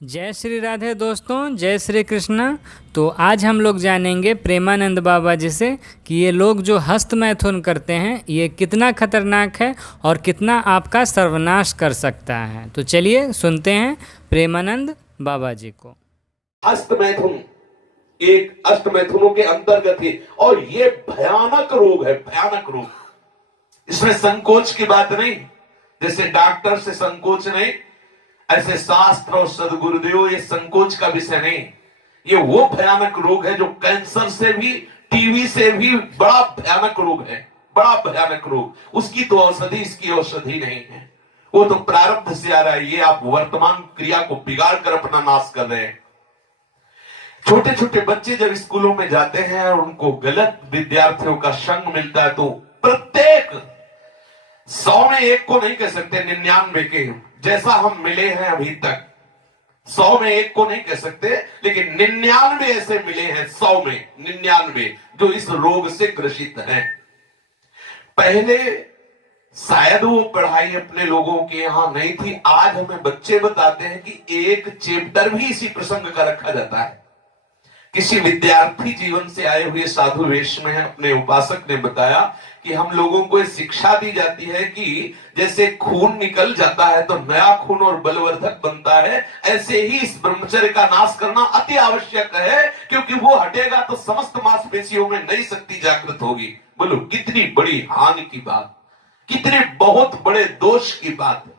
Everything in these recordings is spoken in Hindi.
जय श्री राधे दोस्तों, जय श्री कृष्णा। तो आज हम लोग जानेंगे प्रेमानंद बाबा जी से कि ये लोग जो हस्त मैथुन करते हैं ये कितना खतरनाक है और कितना आपका सर्वनाश कर सकता है। तो चलिए सुनते हैं प्रेमानंद बाबा जी को। हस्त मैथुन एक अष्ट मैथुनों के अंतर्गत है और ये भयानक रोग है, भयानक रोग। इसमें संकोच की बात नहीं, जैसे डॉक्टर से संकोच नहीं, ऐसे शास्त्र और सदगुरुदेव ये संकोच का विषय नहीं। ये वो भयानक रोग है जो कैंसर से भी, टीवी से भी बड़ा भयानक रोग है, बड़ा भयानक रोग। उसकी तो औषधि, इसकी औषधि नहीं है। वो तो प्रारब्ध से आ रहा है। ये आप वर्तमान क्रिया को बिगाड़ कर अपना नाश कर रहे हैं। छोटे छोटे बच्चे जब स्कूलों में जाते हैं और उनको गलत विद्यार्थियों का संग मिलता है तो प्रत्येक 100 में एक को नहीं कह सकते, 99 के जैसा हम मिले हैं अभी तक, 100 में एक को नहीं कह सकते, लेकिन 99 ऐसे मिले हैं, 100 में 99 जो इस रोग से ग्रसित हैं। पहले शायद वो पढ़ाई अपने लोगों के यहां नहीं थी। आज हमें बच्चे बताते हैं कि एक चैप्टर भी इसी प्रसंग का रखा जाता है। किसी विद्यार्थी जीवन से आए हुए साधु वेश में अपने उपासक ने बताया कि हम लोगों को शिक्षा दी जाती है कि जैसे खून निकल जाता है तो नया खून और बलवर्धक बनता है, ऐसे ही इस ब्रह्मचर्य का नाश करना अति आवश्यक है, क्योंकि वो हटेगा तो समस्त मांसपेशियों में नई शक्ति जागृत होगी। बोलो कितनी बड़ी हानि की बात, कितने बहुत बड़े दोष की बात है।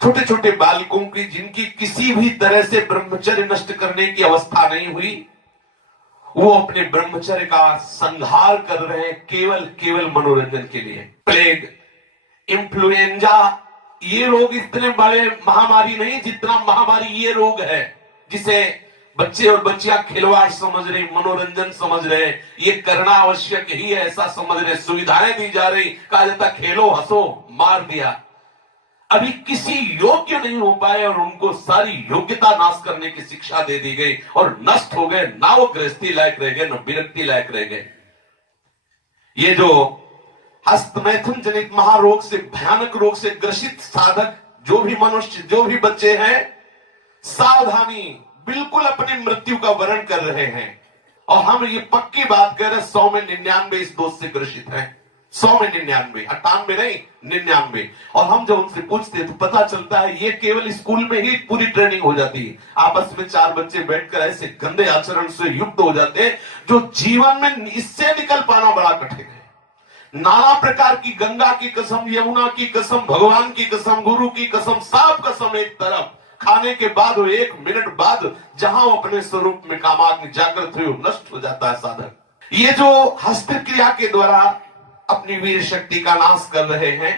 छोटे छोटे बालकों की जिनकी किसी भी तरह से ब्रह्मचर्य नष्ट करने की अवस्था नहीं हुई, वो अपने ब्रह्मचर्य का संहार कर रहे हैं केवल केवल मनोरंजन के लिए। प्लेग, इन्फ्लुएंजा, ये रोग इतने बड़े महामारी नहीं जितना महामारी ये रोग है, जिसे बच्चे और बच्चियां खिलवाड़ समझ रहे, मनोरंजन समझ रहे, ये करना आवश्यक ही है ऐसा समझ रहे, सुविधाएं दी जा रही, कहा जाता खेलो हंसो, मार दिया। अभी किसी योग्य नहीं हो पाए और उनको सारी योग्यता नाश करने की शिक्षा दे दी गई और नष्ट हो गए। ना वो गृहस्थी लायक रह गए, न विरक्ति लायक रह गए। ये जो हस्त मैथुन जनित महारोग से, भयानक रोग से ग्रसित साधक जो भी मनुष्य, जो भी बच्चे हैं, सावधानी, बिल्कुल अपनी मृत्यु का वर्ण कर रहे हैं। और हम ये पक्की बात कर रहे हैं, 100 में 99 इस दोष से ग्रसित हैं। 100 में 99, 98 नहीं, 99। और हम जब उनसे पूछते हैं तो पता चलता है ये केवल स्कूल में ही पूरी ट्रेनिंग हो जाती है। आपस में 4 बच्चे बैठकर ऐसे गंदे आचरण से युक्त हो जाते हैं जो जीवन में इससे निकल पाना बड़ा कठिन है। नाना प्रकार की, गंगा की कसम, यमुना की कसम, भगवान की कसम, गुरु की कसम, सब कसम एक तरफ, खाने के बाद वो 1 मिनट बाद जहां वो अपने स्वरूप में कामाग्नि जागृत हुई, नष्ट हो जाता है साधक। ये जो हस्त क्रिया के द्वारा अपनी वीर शक्ति का नाश कर रहे हैं,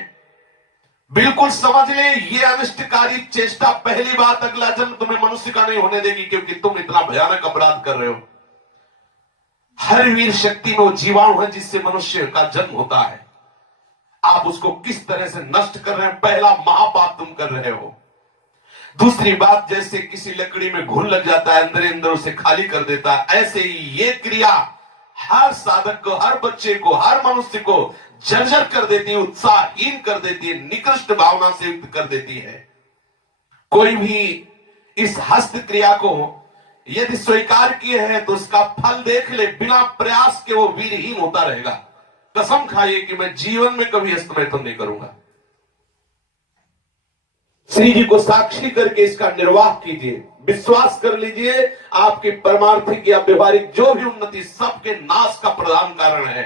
बिल्कुल समझ ले ये अनिष्टकारी चेष्टा पहली बात अगला जन्म तुम्हें मनुष्य का नहीं होने देगी, क्योंकि तुम इतना भयानक अपराध कर रहे हो। हर वीर शक्ति में वो जीवाणु है जिससे मनुष्य का जन्म होता है। आप उसको किस तरह से नष्ट कर रहे हैं, पहला महापाप तुम कर रहे हो। दूसरी बात, जैसे किसी लकड़ी में घुन लग जाता है, अंदर अंदर उसे खाली कर देता है, ऐसे ही ये क्रिया हर साधक को, हर बच्चे को, हर मनुष्य को जर्जर कर देती है, उत्साहहीन कर देती है, निकृष्ट भावना से युक्त कर देती है। कोई भी इस हस्त क्रिया को यदि स्वीकार किए हैं तो उसका फल देख ले, बिना प्रयास के वो वीरहीन होता रहेगा। कसम खाइए कि मैं जीवन में कभी हस्त मैथुन नहीं करूंगा। श्री जी को साक्षी करके इसका निर्वाह कीजिए, विश्वास कर लीजिए, आपकी परमार्थिक या व्यवहारिक जो भी उन्नति सबके नाश का प्रधान कारण है।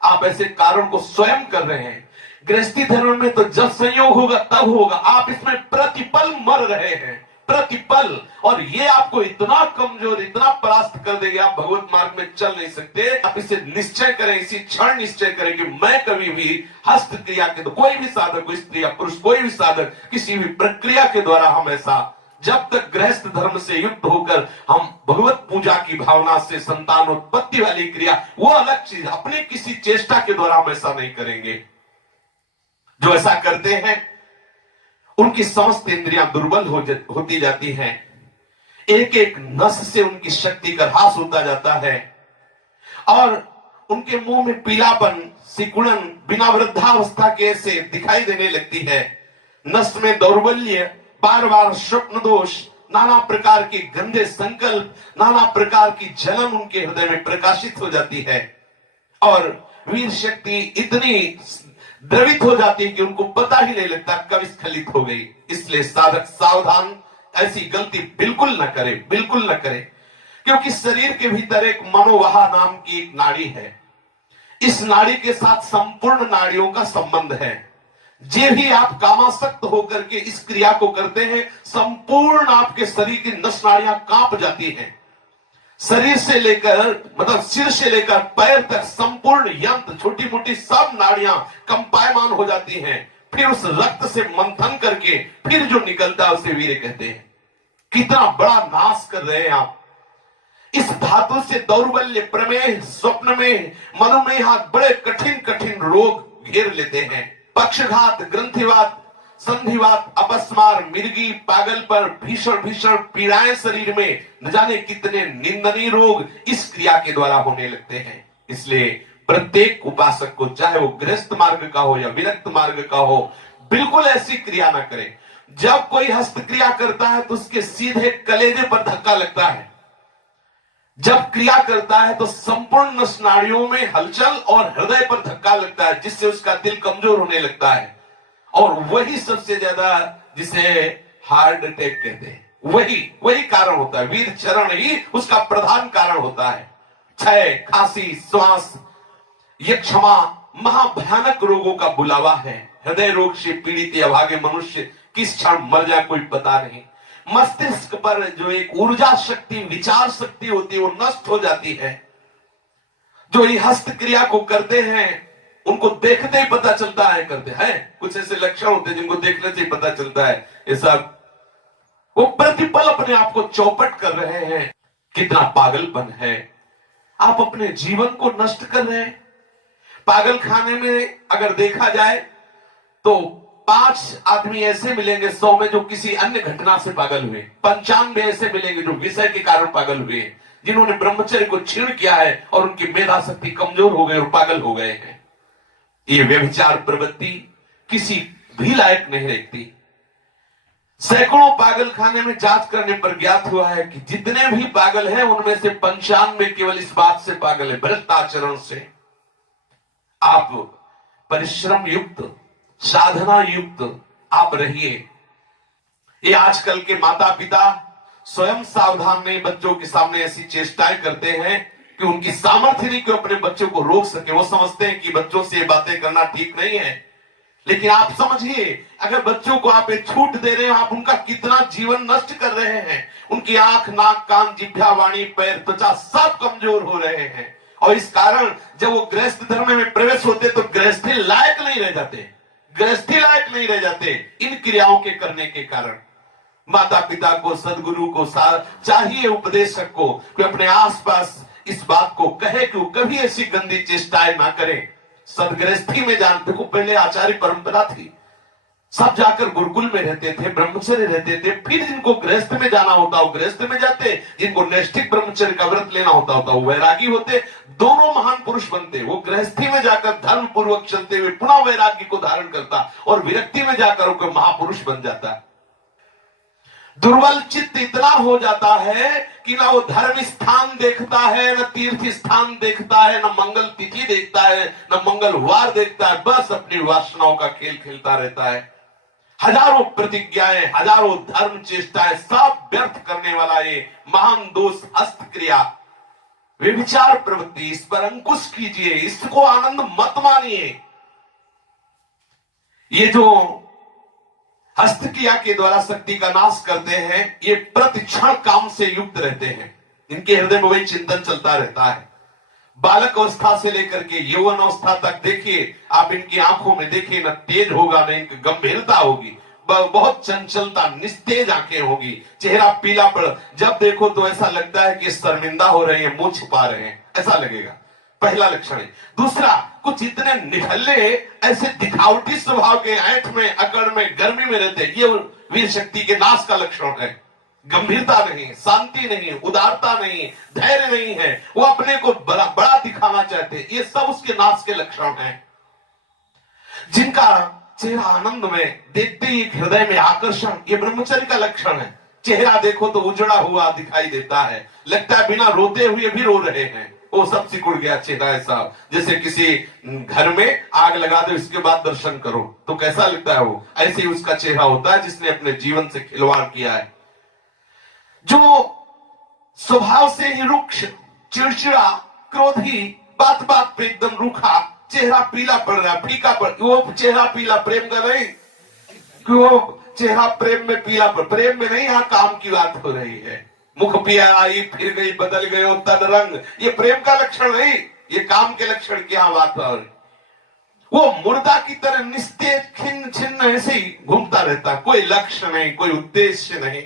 आप ऐसे कारण को स्वयं कर रहे हैं। गृहस्थी धर्म में तो जब संयोग होगा तब होगा, आप इसमें प्रतिपल मर रहे हैं, प्रतिपल। और ये आपको इतना कमजोर, इतना परास्त कर देगा, आप भगवत मार्ग में चल नहीं सकते। आप इसे निश्चय करें, इसी क्षण निश्चय करें कि मैं कभी भी हस्त क्रिया के, तो कोई भी साधक, स्त्री या पुरुष, कोई भी साधक किसी भी प्रक्रिया के द्वारा हम ऐसा, जब तक गृहस्थ धर्म से युक्त होकर हम भगवत पूजा की भावना से संतानोत्पत्ति वाली क्रिया, वो अलग चीज, अपने किसी चेष्टा के द्वारा हम ऐसा नहीं करेंगे। जो ऐसा करते हैं उनकी समस्त इंद्रियां दुर्बल होती जाती हैं, एक एक नस से उनकी शक्ति का ह्रास होता जाता है और उनके मुंह में पीलापन, सिकुड़न बिना वृद्धावस्था के से दिखाई देने लगती है। नस में दौर्बल्य, बार बार स्वप्न दोष, नाना प्रकार के गंदे संकल्प, नाना प्रकार की जलन उनके हृदय में प्रकाशित हो जाती है और वीर शक्ति इतनी द्रवित हो जाती है कि उनको पता ही नहीं लगता कब स्खलित हो गई। इसलिए साधक सावधान, ऐसी गलती बिल्कुल न करे, बिल्कुल न करे, क्योंकि शरीर के भीतर एक मनोवाह नाम की एक नाड़ी है। इस नाड़ी के साथ संपूर्ण नाड़ियों का संबंध है। जे भी आप कामासक्त होकर के इस क्रिया को करते हैं, संपूर्ण आपके शरीर की नस नाड़ियां कांप जाती हैं। शरीर से लेकर, मतलब सिर से लेकर पैर तक संपूर्ण यंत्र, छोटी मोटी सब नाड़ियां कंपायमान हो जाती हैं। फिर उस रक्त से मंथन करके फिर जो निकलता है उसे वीर्य कहते हैं। कितना बड़ा नाश कर रहे हैं आप। इस धातु से दौर्बल्य, प्रमेह, स्वप्न में, मधुमेह, बड़े कठिन कठिन रोग घेर लेते हैं। पक्षघात, ग्रंथिवात, संधिवात, अपस्मार, मिर्गी, पागल पर भीषण भीषण पीड़ाएं शरीर में, न जाने कितने निंदनीय रोग इस क्रिया के द्वारा होने लगते हैं। इसलिए प्रत्येक उपासक को, चाहे वो गृहस्थ मार्ग का हो या विरक्त मार्ग का हो, बिल्कुल ऐसी क्रिया ना करे। जब कोई हस्त क्रिया करता है तो उसके सीधे कलेजे पर धक्का लगता है। जब क्रिया करता है तो संपूर्ण नस नाड़ियों में हलचल और हृदय पर धक्का लगता है, जिससे उसका दिल कमजोर होने लगता है। और वही सबसे ज्यादा, जिसे हार्ट अटैक कहते हैं, वही कारण होता है। वीर चरण ही उसका प्रधान कारण होता है। क्षय, खांसी, श्वास, ये क्षमा महाभयानक रोगों का बुलावा है। हृदय रोग से पीड़ित अभागे मनुष्य किस क्षण मर जाए कोई पता नहीं। मस्तिष्क पर जो एक ऊर्जा शक्ति, विचार शक्ति होती है, वो नष्ट हो जाती है। जो ये हस्त क्रिया को करते हैं उनको देखते ही पता चलता है करते हैं। कुछ ऐसे लक्षण होते हैं जिनको देखने से ही पता चलता है ये सब वो प्रतिपल अपने आप को चौपट कर रहे हैं। कितना पागलपन है। आप अपने जीवन को नष्ट कर रहे हैं। पागल खाने में अगर देखा जाए तो 5 आदमी ऐसे मिलेंगे 100 में जो किसी अन्य घटना से पागल हुए। 95 ऐसे मिलेंगे जो विषय के कारण पागल हुए, जिन्होंने ब्रह्मचर्य को छीण किया है और उनकी मेधा शक्ति कमजोर हो गई और पागल हो गए हैं। ये व्यभिचार प्रवृत्ति किसी भी लायक नहीं रहती। सैकड़ों पागल खाने में जांच करने पर ज्ञात हुआ है कि जितने भी पागल हैं उनमें से 95 केवल इस बात से पागल है, भ्रष्ट आचरण से। आप परिश्रम युक्त, साधना युक्त आप रहिए। ये आजकल के माता पिता स्वयं सावधान नहीं, बच्चों के सामने ऐसी चेष्टाएं करते हैं कि उनकी सामर्थ्य नहीं कि अपने बच्चों को रोक सके। वो समझते हैं कि बच्चों से ये बातें करना ठीक नहीं है। लेकिन आप समझिए, अगर बच्चों को आप एक छूट दे रहे हो, आप उनका कितना जीवन नष्ट कर रहे हैं। उनकी आंख, नाक, कान, जिह्वा, वाणी, पैर, त्वचा सब कमजोर हो रहे हैं। और इस कारण जब वो गृहस्थ धर्म में प्रवेश होते तो गृहस्थी लायक नहीं रह जाते, गृहस्थी लायक नहीं रह जाते इन क्रियाओं के करने के कारण। माता पिता को, सदगुरु को चाहिए, उपदेशक को, कि अपने आसपास इस बात को कहे कि वो कभी ऐसी गंदी चेष्टाएं ना करें। सदगृहस्थी में जान, देखो पहले आचार्य परंपरा थी, सब जाकर गुरुकुल में रहते थे, ब्रह्मचर्य रहते थे। फिर जिनको गृहस्थ में जाना होता वो गृहस्थ में जाते, जिनको नैष्ठिक ब्रह्मचर्य का व्रत लेना होता वो वैरागी होते। दोनों महान पुरुष बनते। वो गृहस्थी में जाकर धर्म पूर्वक चलते हुए पुनः वैरागी को धारण करता और विरक्ति में जाकर वो महापुरुष बन जाता। दुर्बल चित्त इतना हो जाता है कि ना वो धर्म स्थान देखता है, न तीर्थ स्थान देखता है, न मंगल तिथि देखता है, न मंगलवार देखता है। बस अपनी वासनाओं का खेल खेलता रहता है। हजारों प्रतिज्ञाएं, हजारों धर्म चेष्टाएं सब व्यर्थ करने वाला ये महान दोष हस्त क्रिया, व्यभिचार प्रवृत्ति, इस पर अंकुश कीजिए, इसको आनंद मत मानिए। ये जो हस्त क्रिया के द्वारा शक्ति का नाश करते हैं, ये प्रतिक्षण काम से युक्त रहते हैं। इनके हृदय में वही चिंतन चलता रहता है। बालक अवस्था से लेकर के यौवन अवस्था तक देखिए आप, इनकी आंखों में देखिए, न तेज होगा न इनकी गंभीरता होगी, बहुत चंचलता, निस्तेज आंखें होगी, चेहरा पीला पड़, जब देखो तो ऐसा लगता है कि शर्मिंदा हो रहे हैं, मुंह छिपा रहे हैं, ऐसा लगेगा। पहला लक्षण है। दूसरा, कुछ इतने निठल्ले, ऐसे दिखावटी स्वभाव के, ऐंठ में, अकड़ में, गर्मी में रहते, ये वीर शक्ति के नाश का लक्षण है। गंभीरता नहीं, शांति नहीं, उदारता नहीं, धैर्य नहीं है, वो अपने को बड़ा दिखाना चाहते, ये सब उसके नाश के लक्षण हैं। जिनका चेहरा आनंद में, देखते ही हृदय में आकर्षण, ये ब्रह्मचर्य का लक्षण है। चेहरा देखो तो उजड़ा हुआ दिखाई देता है, लगता है बिना रोते हुए भी रो रहे हैं। वो सब सिकुड़ गया चेहरा, ऐसा जैसे किसी घर में आग लगा दो, इसके बाद दर्शन करो तो कैसा लगता है, वो ऐसे ही उसका चेहरा होता है जिसने अपने जीवन से खिलवाड़ किया है। जो स्वभाव से ही रुक्ष, चिड़चिड़ा, क्रोधी, बात बात पे एकदम रूखा, चेहरा पीला पड़ रहा, फीका पड़, वो चेहरा पीला प्रेम का नहीं, वो चेहरा प्रेम में पीला पड़, प्रेम में नहीं, यहाँ काम की बात हो रही है। मुख पिया आई फिर गई, बदल गए तन रंग, ये प्रेम का लक्षण नहीं, ये काम के लक्षण की यहाँ बात हो रही। वो मुर्दा की तरह निस्तेज खिन्न छिन्न ऐसे ही घूमता रहता, कोई लक्ष्य नहीं, कोई उद्देश्य नहीं,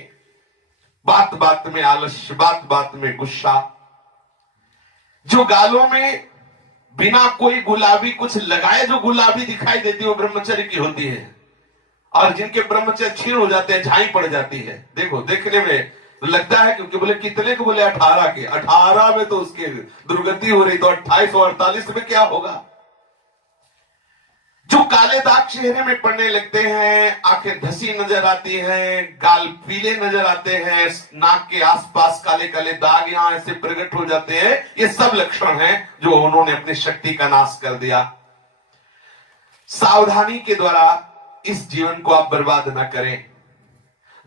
बात बात में आलस्य, बात बात में गुस्सा। जो गालों में बिना कोई गुलाबी कुछ लगाए जो गुलाबी दिखाई देती है वो ब्रह्मचर्य की होती है, और जिनके ब्रह्मचर्य क्षीण हो जाते हैं, झाई पड़ जाती है। देखो देखने में तो लगता है क्योंकि बोले कितने को, बोले 18 के, 18 में तो उसकी दुर्गति हो रही, तो 28 और 48 में क्या होगा। जो काले दाग चेहरे में पड़ने लगते हैं, आंखें धसी नजर आती हैं, गाल पीले नजर आते हैं, नाक के आसपास काले काले दाग यहां ऐसे प्रकट हो जाते हैं, ये सब लक्षण हैं जो उन्होंने अपनी शक्ति का नाश कर दिया। सावधानी के द्वारा इस जीवन को आप बर्बाद ना करें।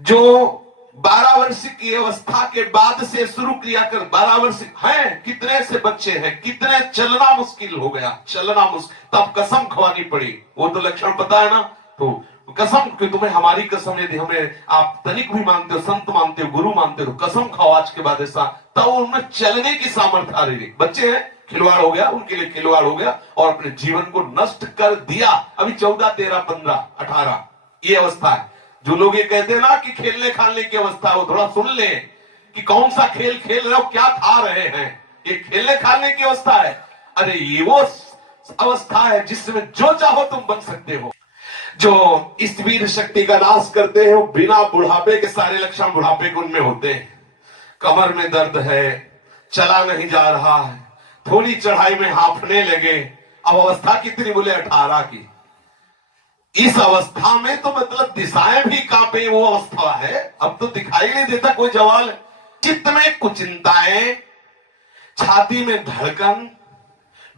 जो 12 वर्ष की अवस्था के बाद से शुरू किया कर, 12 वर्ष हैं, कितने से बच्चे हैं, कितने चलना मुश्किल हो गया, चलना मुश्किल, तब कसम खवानी पड़ी। वो तो लक्षण पता है ना, तो कसम कि तुम्हें हमारी कसम, यदि हमें आप तनिक भी मानते हो, संत मानते हो, गुरु मानते हो, कसम खाओ आज के बाद ऐसा, तब उनमें चलने की सामर्थ्य आ रही। बच्चे हैं, खिलवाड़ हो गया, उनके लिए खिलवाड़ हो गया और अपने जीवन को नष्ट कर दिया। अभी 14, 13, 15, 18 ये अवस्था है। जो लोग ये कहते हैं ना कि खेलने खालने की अवस्था, वो थोड़ा सुन ले कि कौन सा खेल खेल रहे हो, क्या खा रहे हैं, ये खेलने खालने की अवस्था है। अरे ये वो अवस्था है जिसमें जो चाहो तुम बन सकते हो। जो इस वीर शक्ति का नाश करते हैं वो बिना बुढ़ापे के सारे लक्षण बुढ़ापे के उनमें होते हैं। कमर में दर्द है, चला नहीं जा रहा है, थोड़ी चढ़ाई में हांफने लगे। अब अवस्था कितनी, बोले 18 की। इस अवस्था में तो मतलब दिशाएं भी कांपे, वो अवस्था है। अब तो दिखाई नहीं देता कोई जवाल। चित्त में कुचिंताएं, छाती में धड़कन,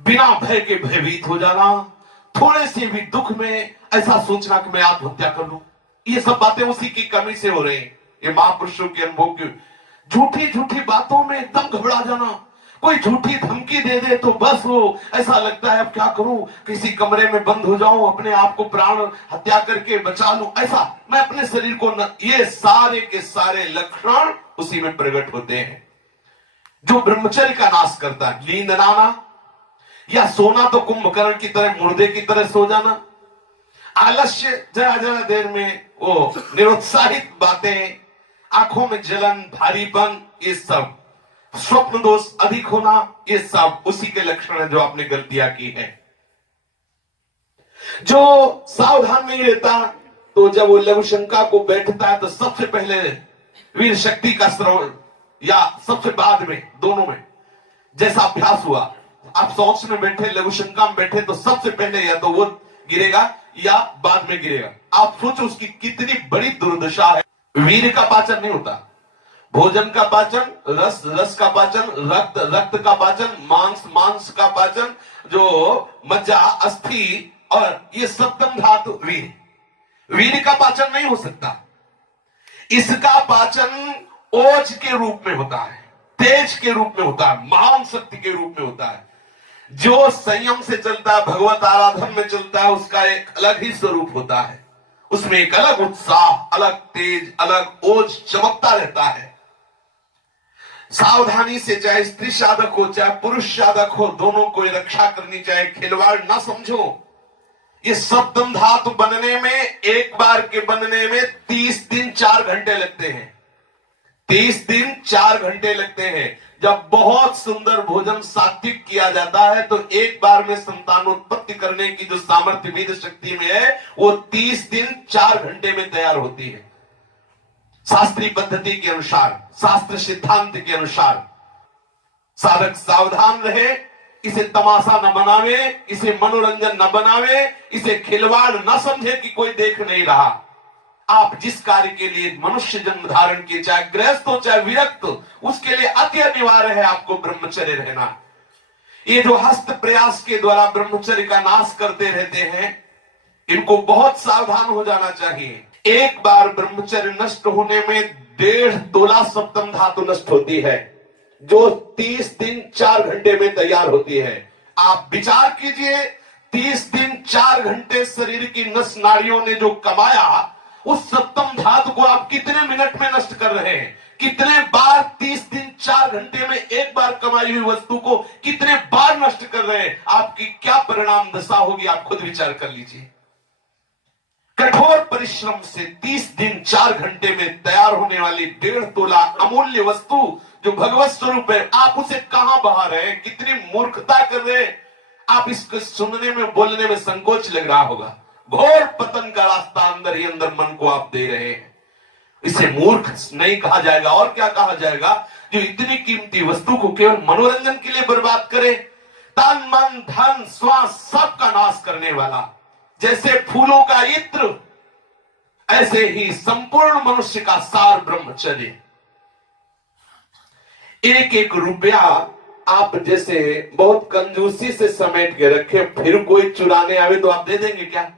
बिना भय के भयभीत हो जाना, थोड़े से भी दुख में ऐसा सोचना कि मैं आत्महत्या कर लूं, ये सब बातें उसी की कमी से हो रही हैं। ये महापुरुषों के अनुभव की झूठी झूठी बातों में एकदम घबरा जाना, कोई झूठी धमकी दे दे तो बस वो ऐसा लगता है अब क्या करूं, किसी कमरे में बंद हो जाऊं, अपने आप को प्राण हत्या करके बचा लूं, ऐसा मैं अपने शरीर को न, ये सारे के सारे लक्षण उसी में प्रकट होते हैं। जो ब्रह्मचर्य का नाश करता है, नींद ना आना या सोना तो कुंभकर्ण की तरह मुर्दे की तरह सो जाना, आलस्य, जरा जरा देर में वो निरुत्साहित बातें, आंखों में जलन, भारीपन, ये सब स्वप्न दोष अधिक होना, ये सब उसी के लक्षण है जो आपने गलतियां की है। जो सावधान नहीं रहता तो जब वो लघु शंका को बैठता है तो सबसे पहले वीर शक्ति का श्रवण या सबसे बाद में, दोनों में जैसा अभ्यास हुआ, आप सोच में बैठे, लघु शंका में बैठे तो सबसे पहले या तो वो गिरेगा या बाद में गिरेगा। आप सोचो उसकी कितनी बड़ी दुर्दशा है। वीर का पाचन नहीं होता, भोजन का पाचन, रस रस का पाचन, रक्त रक्त का पाचन, मांस मांस का पाचन, जो मज्जा, अस्थि और ये सप्तम धातु वीर का पाचन नहीं हो सकता। इसका पाचन ओज के रूप में होता है, तेज के रूप में होता है, महान शक्ति के रूप में होता है। जो संयम से चलता है, भगवत आराधन में चलता है, उसका एक अलग ही स्वरूप होता है, उसमें एक अलग उत्साह, अलग तेज, अलग ओज चमकता रहता है। सावधानी से चाहे स्त्री साधक हो चाहे पुरुष साधक हो, दोनों को रक्षा करनी चाहिए, खिलवाड़ ना समझो। ये सप्तम धातु बनने में, एक बार के बनने में 30 दिन 4 घंटे लगते हैं, 30 दिन 4 घंटे लगते हैं। जब बहुत सुंदर भोजन सात्विक किया जाता है तो एक बार में संतानोत्पत्ति करने की जो सामर्थ्य वेद शक्ति में है वो 30 दिन 4 घंटे में तैयार होती है, शास्त्रीय पद्धति के अनुसार, शास्त्र सिद्धांत के अनुसार। साधक सावधान रहे, इसे तमाशा न बनावे, इसे मनोरंजन न बनावे, इसे खिलवाड़ न समझे कि कोई देख नहीं रहा। आप जिस कार्य के लिए मनुष्य जन्म धारण किए, चाहे गृहस्थ हो चाहे विरक्त, उसके लिए अति अनिवार्य है आपको ब्रह्मचर्य रहना। ये जो हस्त प्रयास के द्वारा ब्रह्मचर्य का नाश करते रहते हैं, इनको बहुत सावधान हो जाना चाहिए। एक बार ब्रह्मचर्य नष्ट होने में 1.5 तोला सप्तम धातु नष्ट होती है, जो 30 दिन 4 घंटे में तैयार होती है। आप विचार कीजिए, 30 दिन 4 घंटे शरीर की नस नाड़ियों ने जो कमाया, उस सप्तम धातु को आप कितने मिनट में नष्ट कर रहे हैं? कितने बार 30 दिन 4 घंटे में एक बार कमाई हुई वस्तु को कितने बार नष्ट कर रहे हैं? आपकी क्या परिणाम दशा होगी, आप खुद विचार कर लीजिए। कठोर परिश्रम से 30 दिन 4 घंटे में तैयार होने वाली 1.5 तोला अमूल्य वस्तु जो भगवत स्वरूप है, आप उसे कहां बहा रहे हैं? कितनी मूर्खता कर रहे हैं? आप इसको सुनने में बोलने में संकोच लग रहा होगा। घोर पतन का रास्ता अंदर ही अंदर मन को आप दे रहे हैं। इसे मूर्ख नहीं कहा जाएगा और क्या कहा जाएगा? जो इतनी कीमती वस्तु को केवल मनोरंजन के लिए बर्बाद करे, तन मन धन श्वास सबका नाश करने वाला। जैसे फूलों का इत्र, ऐसे ही संपूर्ण मनुष्य का सार ब्रह्मचर्य। एक एक रुपया आप जैसे बहुत कंजूसी से समेट के रखे, फिर कोई चुराने आवे तो आप दे देंगे क्या?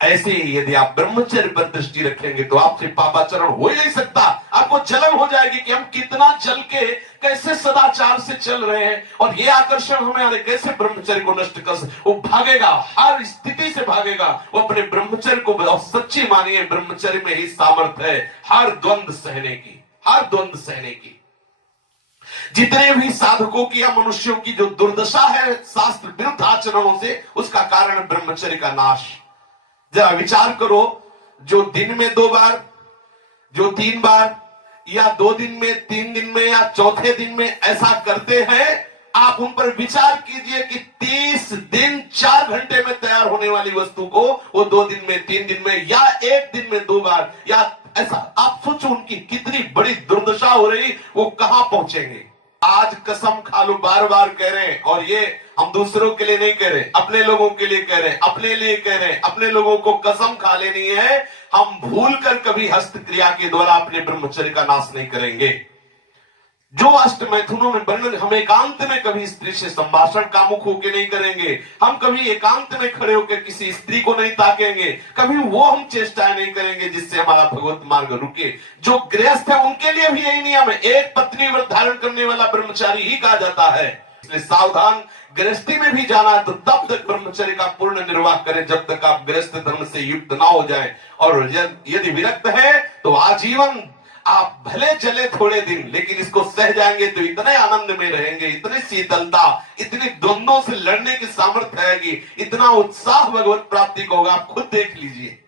ऐसे ही यदि आप ब्रह्मचर्य पर दृष्टि रखेंगे तो आपसे पापाचरण हो ही नहीं सकता। आपको जलन हो जाएगी कि हम कितना जल के कैसे सदाचार से चल रहे हैं, और ये आकर्षण हमारे कैसे ब्रह्मचर्य को नष्ट कर सकते। वो भागेगा, हर स्थिति से भागेगा। वो अपने ब्रह्मचर्य को, और सच्ची मानिए ब्रह्मचर्य में ही सामर्थ्य है हर द्वंद्व सहने की, हर द्वंद्व सहने की। जितने भी साधकों की या मनुष्यों की जो दुर्दशा है शास्त्र विरुद्ध आचरणों से, उसका कारण ब्रह्मचर्य का नाश। जरा विचार करो, जो दिन में 2 बार, जो 3 बार, या 2 दिन में, 3 दिन में, या चौथे दिन में ऐसा करते हैं, आप उन पर विचार कीजिए कि 30 दिन 4 घंटे में तैयार होने वाली वस्तु को वो 2 दिन में, 3 दिन में, या 1 दिन में 2 बार, या ऐसा आप सोचो उनकी कितनी बड़ी दुर्दशा हो रही, वो कहां पहुंचेंगे। आज कसम खा लो, बार बार कह रहे हैं, और ये हम दूसरों के लिए नहीं कह रहे, अपने लोगों के लिए कह रहे हैं, अपने लिए कह रहे हैं। अपने लोगों को कसम खा लेनी है, हम भूल कर कभी हस्त क्रिया के द्वारा अपने ब्रह्मचर्य का नाश नहीं करेंगे। जो अष्ट मैथुनों में वर्णन, हम एकांत में कभी स्त्री से संभाषण कामुक होकर नहीं करेंगे, हम कभी एकांत में खड़े होकर किसी स्त्री को नहीं ताकेंगे, कभी वो हम चेष्टाएं नहीं करेंगे जिससे हमारा भगवत मार्ग रुके। जो गृहस्थ है उनके लिए भी यही नियम है, एक पत्नी व्रत धारण करने वाला ब्रह्मचारी ही कहा जाता है। इसलिए सावधान, गृहस्थी में भी जाना है तो तब तक ब्रह्मचर्य का पूर्ण निर्वाह करें जब तक आप गृहस्थ धर्म से युक्त ना हो जाएं। और यदि विरक्त है तो आजीवन आप भले चले थोड़े दिन, लेकिन इसको सह जाएंगे तो इतने आनंद में रहेंगे, इतनी शीतलता, इतनी द्वंद्वों से लड़ने की सामर्थ्य आएगी, इतना उत्साह भगवत प्राप्ति को होगा। आप खुद देख लीजिए।